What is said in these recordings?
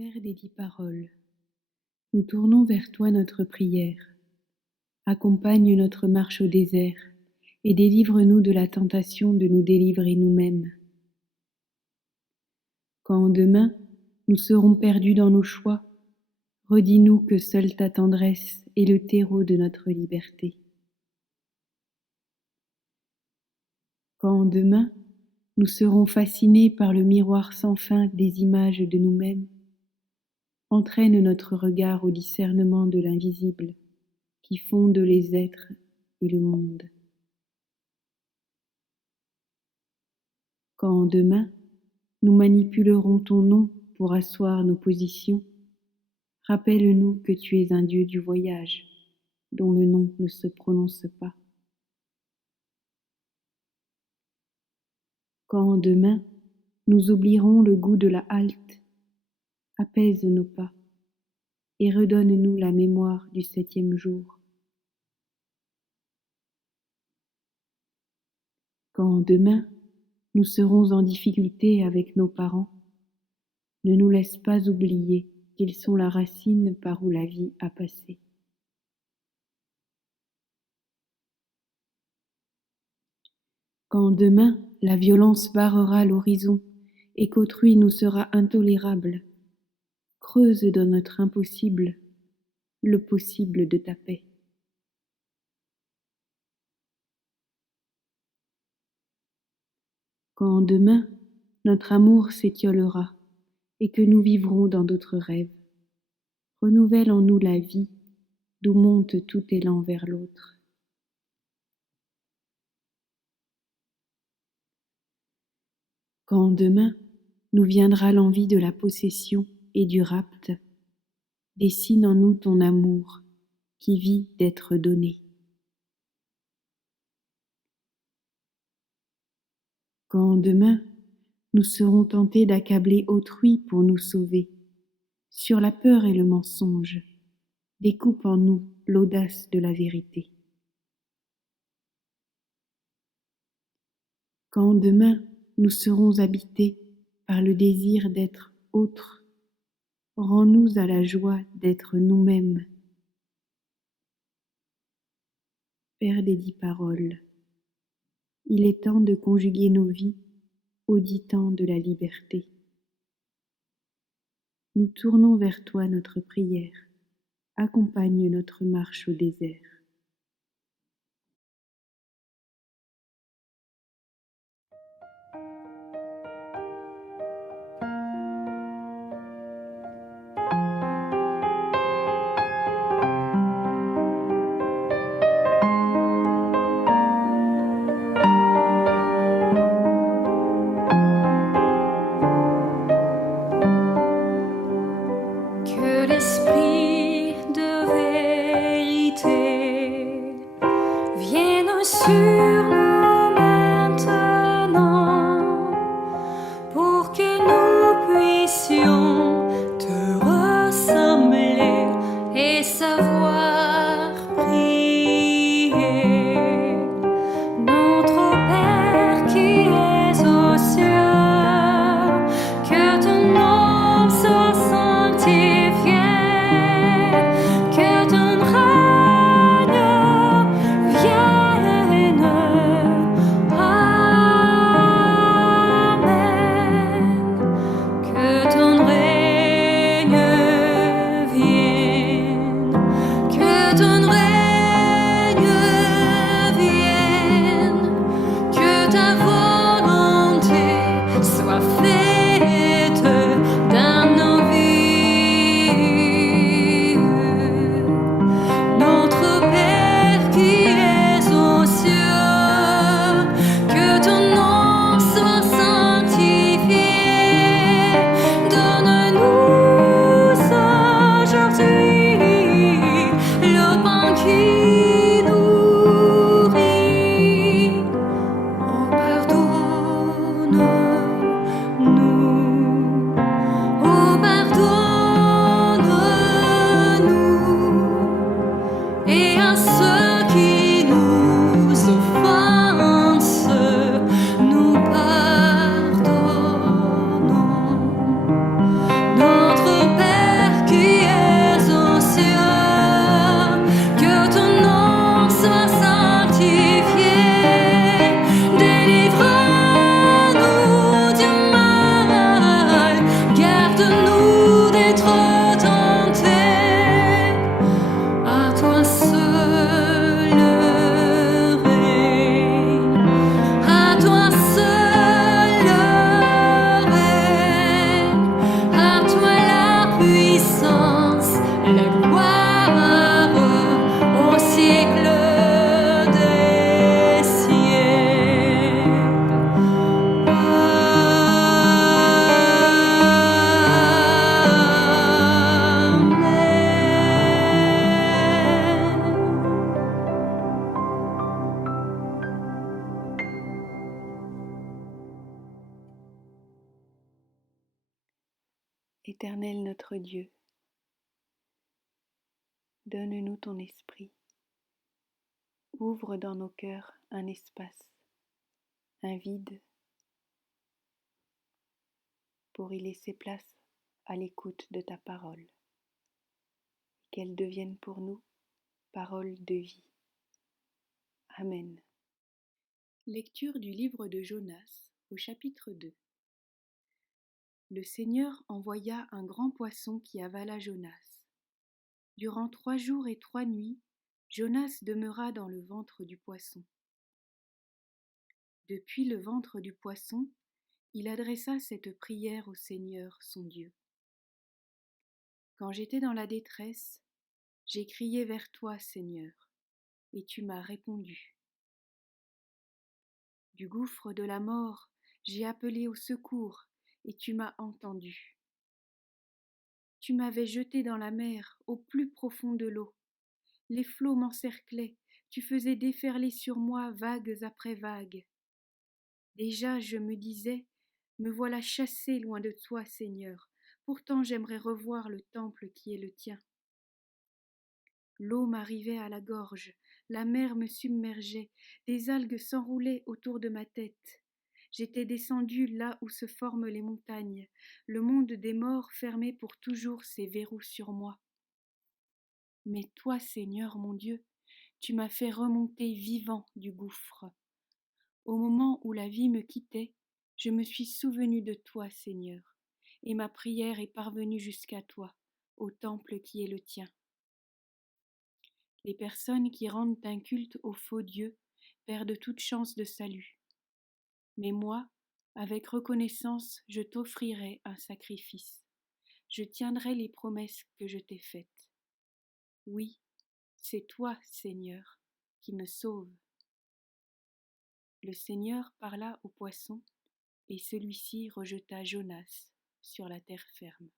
Père des 10 paroles, nous tournons vers toi notre prière. Accompagne notre marche au désert et délivre-nous de la tentation de nous délivrer nous-mêmes. Quand demain nous serons perdus dans nos choix, redis-nous que seule ta tendresse est le terreau de notre liberté. Quand demain nous serons fascinés par le miroir sans fin des images de nous-mêmes, entraîne notre regard au discernement de l'invisible qui fonde les êtres et le monde. Quand demain nous manipulerons ton nom pour asseoir nos positions, rappelle-nous que tu es un Dieu du voyage, dont le nom ne se prononce pas. Quand demain nous oublierons le goût de la halte, apaise nos pas et redonne-nous la mémoire du 7e jour. Quand demain nous serons en difficulté avec nos parents, ne nous laisse pas oublier qu'ils sont la racine par où la vie a passé. Quand demain la violence barrera l'horizon et qu'autrui nous sera intolérable, creuse dans notre impossible le possible de ta paix. Quand demain notre amour s'étiolera et que nous vivrons dans d'autres rêves, renouvelle en nous la vie d'où monte tout élan vers l'autre. Quand demain nous viendra l'envie de la possession et du rapt, dessine en nous ton amour qui vit d'être donné. Quand demain nous serons tentés d'accabler autrui pour nous sauver, sur la peur et le mensonge, découpe en nous l'audace de la vérité. Quand demain nous serons habités par le désir d'être autres, rends-nous à la joie d'être nous-mêmes. Père des 10 paroles, il est temps de conjuguer nos vies au dit temps de la liberté. Nous tournons vers toi notre prière, accompagne notre marche au désert. Que l'esprit de vérité vienne sur nous maintenant pour que nous puissions te ressembler et savoir prier. Notre Père qui es aux cieux, que ton nom soit sanctifié, que ton règne vienne, Éternel notre Dieu, donne-nous ton esprit, ouvre dans nos cœurs un espace, un vide, pour y laisser place à l'écoute de ta parole, et qu'elle devienne pour nous parole de vie. Amen. Lecture du livre de Jonas au chapitre 2. Le Seigneur envoya un grand poisson qui avala Jonas. Durant 3 jours et 3 nuits, Jonas demeura dans le ventre du poisson. Depuis le ventre du poisson, il adressa cette prière au Seigneur son Dieu. Quand j'étais dans la détresse, j'ai crié vers toi, Seigneur, et tu m'as répondu. Du gouffre de la mort, j'ai appelé au secours, et tu m'as entendu. Tu m'avais jeté dans la mer, au plus profond de l'eau. Les flots m'encerclaient, tu faisais déferler sur moi vagues après vagues. Déjà je me disais, me voilà chassé loin de toi, Seigneur, pourtant j'aimerais revoir le temple qui est le tien. L'eau m'arrivait à la gorge, la mer me submergeait, des algues s'enroulaient autour de ma tête. J'étais descendu là où se forment les montagnes, le monde des morts fermait pour toujours ses verrous sur moi. Mais toi, Seigneur mon Dieu, tu m'as fait remonter vivant du gouffre. Au moment où la vie me quittait, je me suis souvenu de toi, Seigneur, et ma prière est parvenue jusqu'à toi, au temple qui est le tien. Les personnes qui rendent un culte au faux Dieu perdent toute chance de salut. Mais moi, avec reconnaissance, je t'offrirai un sacrifice. Je tiendrai les promesses que je t'ai faites. Oui, c'est toi, Seigneur, qui me sauve. Le Seigneur parla au poisson, et celui-ci rejeta Jonas sur la terre ferme.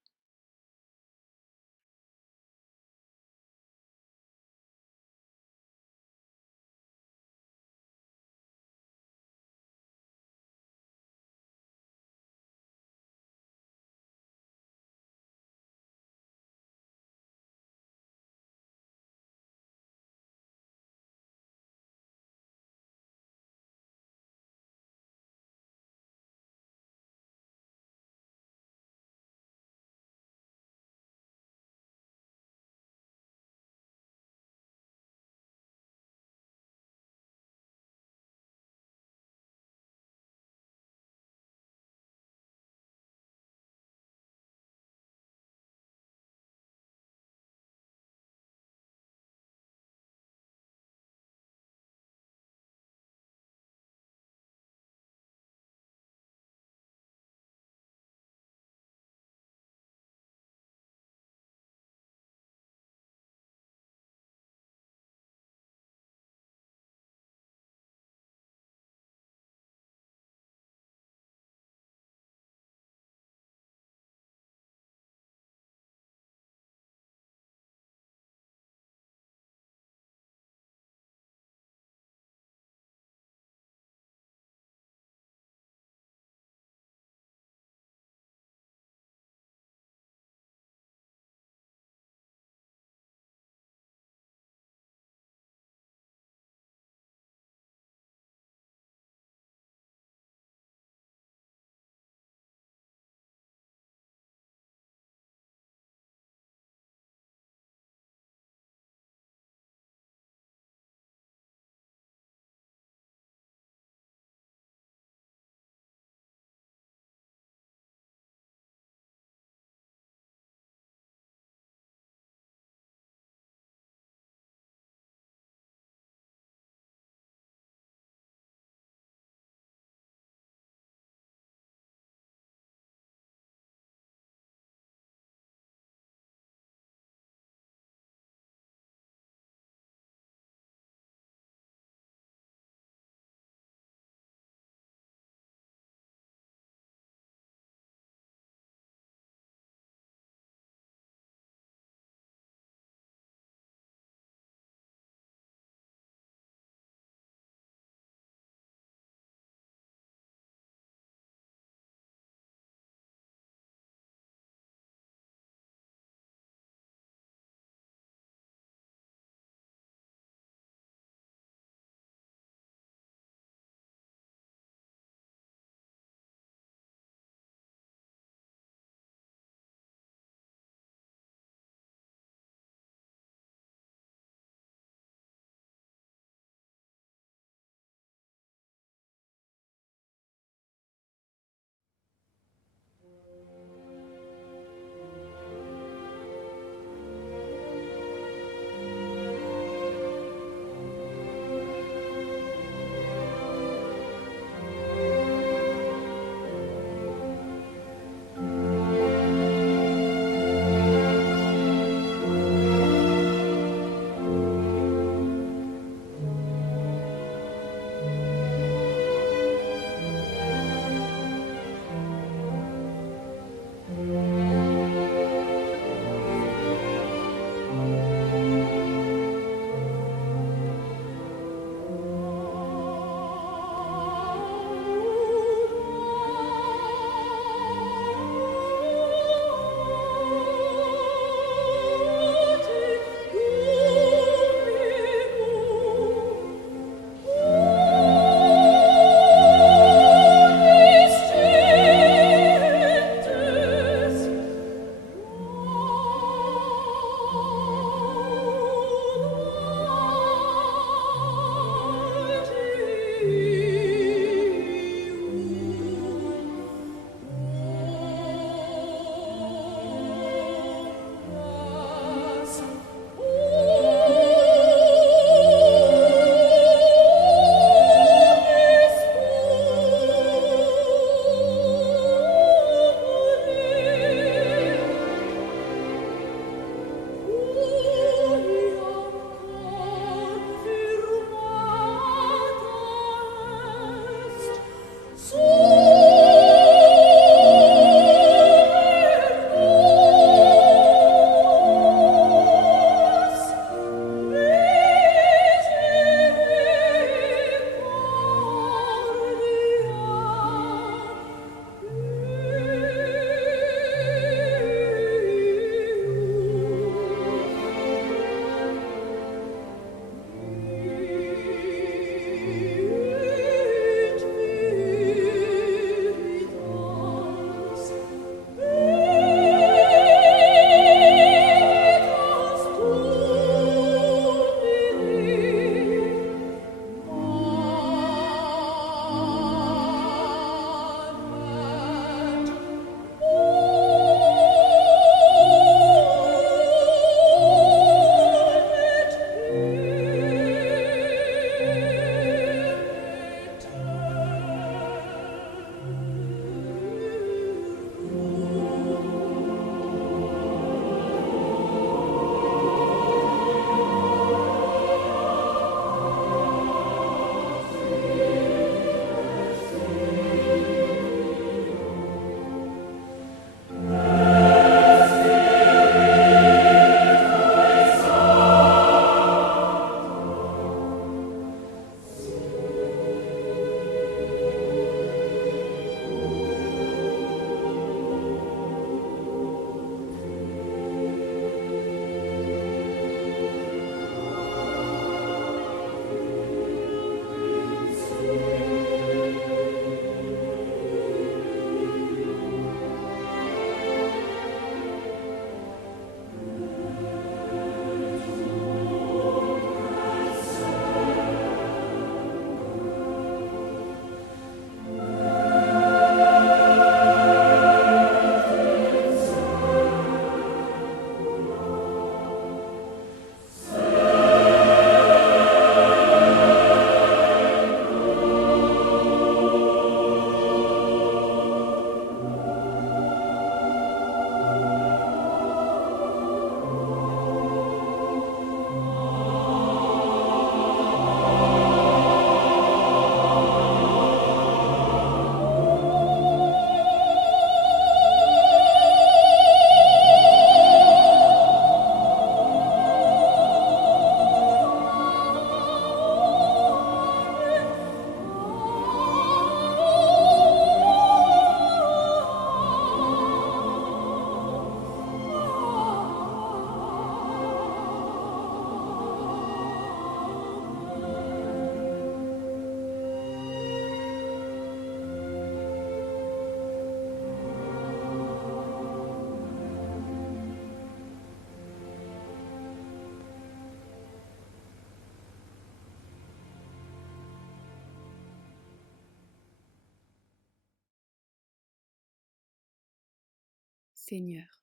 Seigneur.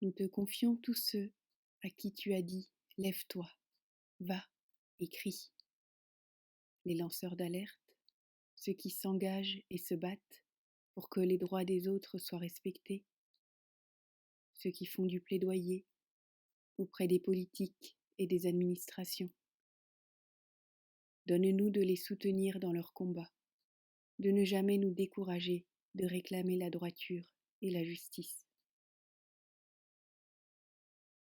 Nous te confions tous ceux à qui tu as dit « Lève-toi, va et crie ». Les lanceurs d'alerte, ceux qui s'engagent et se battent pour que les droits des autres soient respectés, ceux qui font du plaidoyer auprès des politiques et des administrations. Donne-nous de les soutenir dans leur combat, de ne jamais nous décourager de réclamer la droiture et la justice.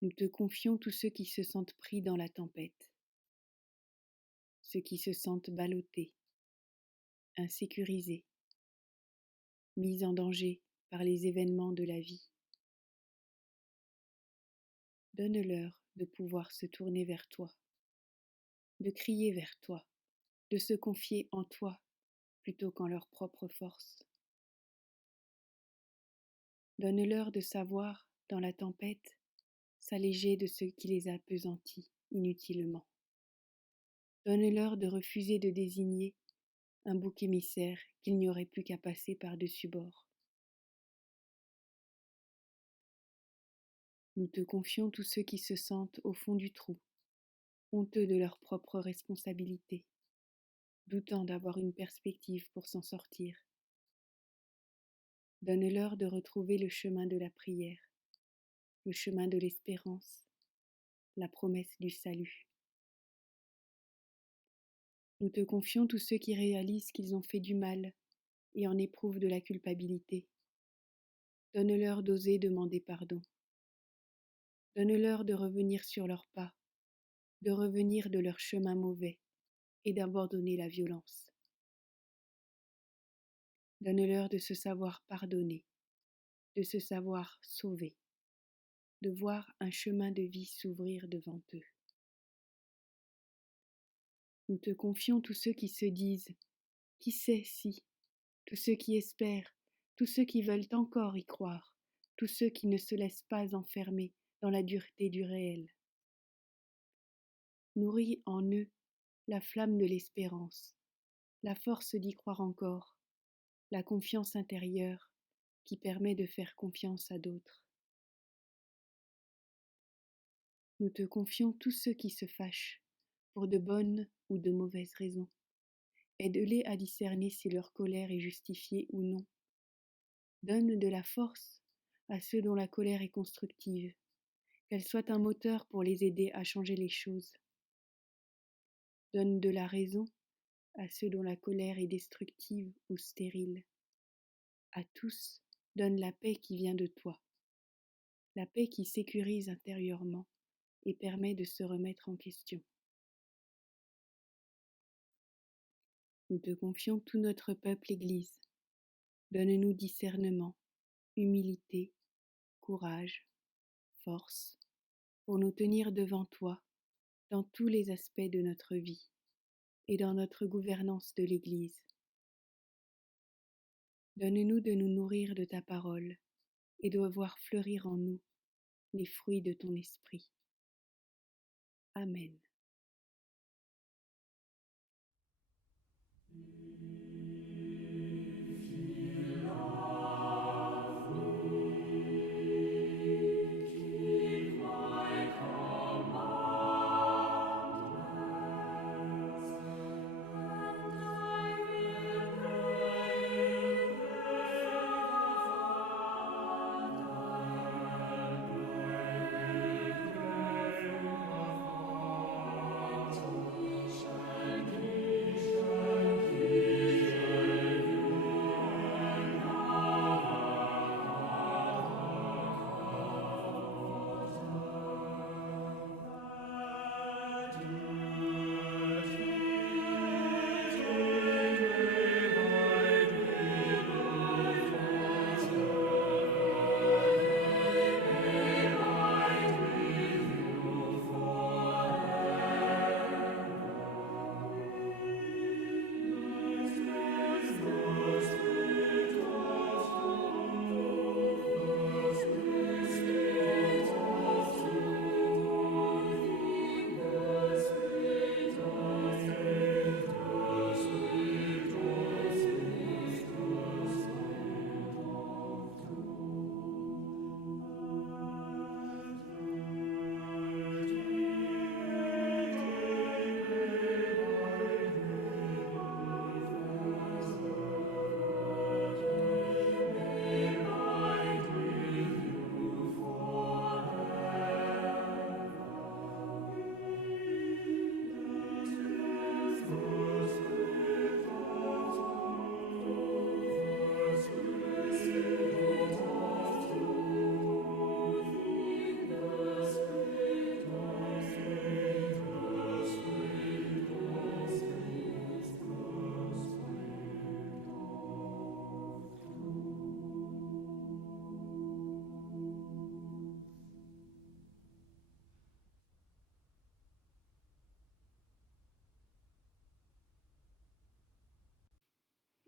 Nous te confions tous ceux qui se sentent pris dans la tempête, ceux qui se sentent ballottés, insécurisés, mis en danger par les événements de la vie. Donne-leur de pouvoir se tourner vers toi, de crier vers toi, de se confier en toi plutôt qu'en leur propre force. Donne-leur de savoir, dans la tempête, s'alléger de ce qui les appesantit inutilement. Donne-leur de refuser de désigner un bouc émissaire qu'il n'y aurait plus qu'à passer par-dessus bord. Nous te confions tous ceux qui se sentent au fond du trou, honteux de leur propre responsabilité, doutant d'avoir une perspective pour s'en sortir. Donne-leur de retrouver le chemin de la prière, le chemin de l'espérance, la promesse du salut. Nous te confions tous ceux qui réalisent qu'ils ont fait du mal et en éprouvent de la culpabilité. Donne-leur d'oser demander pardon. Donne-leur de revenir sur leurs pas, de revenir de leur chemin mauvais et d'abandonner la violence. Donne-leur de se savoir pardonner, de se savoir sauver, de voir un chemin de vie s'ouvrir devant eux. Nous te confions tous ceux qui se disent « Qui sait si ?» tous ceux qui espèrent, tous ceux qui veulent encore y croire, tous ceux qui ne se laissent pas enfermer dans la dureté du réel. Nourris en eux la flamme de l'espérance, la force d'y croire encore, la confiance intérieure qui permet de faire confiance à d'autres. Nous te confions tous ceux qui se fâchent, pour de bonnes ou de mauvaises raisons. Aide-les à discerner si leur colère est justifiée ou non. Donne de la force à ceux dont la colère est constructive, qu'elle soit un moteur pour les aider à changer les choses. Donne de la raison à ceux dont la colère est destructive ou stérile. À tous, donne la paix qui vient de toi, la paix qui sécurise intérieurement et permet de se remettre en question. Nous te confions tout notre peuple Église. Donne-nous discernement, humilité, courage, force, pour nous tenir devant toi dans tous les aspects de notre vie et dans notre gouvernance de l'Église. Donne-nous de nous nourrir de ta parole et de voir fleurir en nous les fruits de ton esprit. Amen.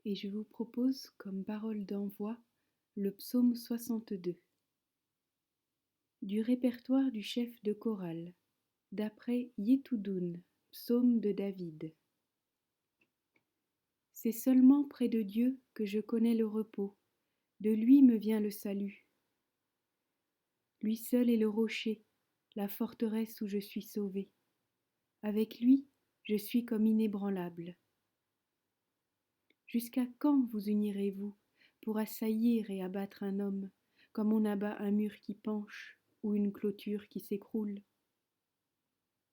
Et je vous propose comme parole d'envoi le psaume 62, du répertoire du chef de chorale, d'après Yitoudoun, psaume de David. C'est seulement près de Dieu que je connais le repos, de lui me vient le salut. Lui seul est le rocher, la forteresse où je suis sauvé. Avec lui, je suis comme inébranlable. Jusqu'à quand vous unirez-vous pour assaillir et abattre un homme, comme on abat un mur qui penche ou une clôture qui s'écroule?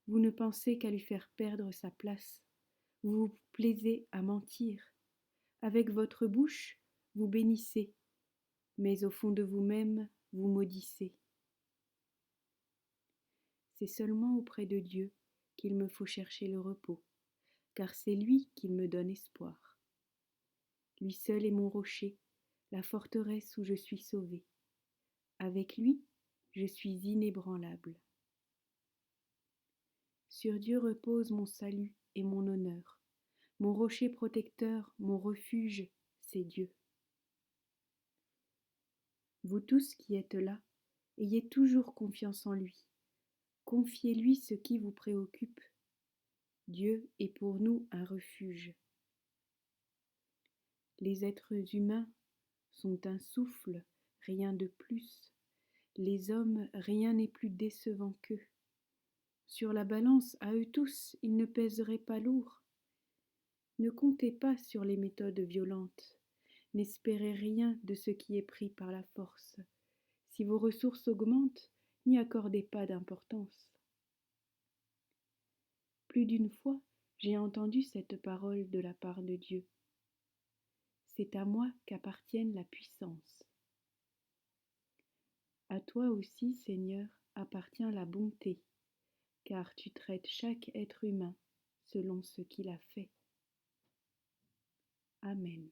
Vous ne pensez qu'à lui faire perdre sa place. Vous vous plaisez à mentir. Avec votre bouche, vous bénissez, mais au fond de vous-même, vous maudissez. C'est seulement auprès de Dieu qu'il me faut chercher le repos, car c'est lui qui me donne espoir. Lui seul est mon rocher, la forteresse où je suis sauvé. Avec lui, je suis inébranlable. Sur Dieu repose mon salut et mon honneur. Mon rocher protecteur, mon refuge, c'est Dieu. Vous tous qui êtes là, ayez toujours confiance en lui. Confiez-lui ce qui vous préoccupe. Dieu est pour nous un refuge. Les êtres humains sont un souffle, rien de plus. Les hommes, rien n'est plus décevant qu'eux. Sur la balance, à eux tous, ils ne pèseraient pas lourd. Ne comptez pas sur les méthodes violentes. N'espérez rien de ce qui est pris par la force. Si vos ressources augmentent, n'y accordez pas d'importance. Plus d'une fois, j'ai entendu cette parole de la part de Dieu. C'est à moi qu'appartienne la puissance. À toi aussi, Seigneur, appartient la bonté, car tu traites chaque être humain selon ce qu'il a fait. Amen.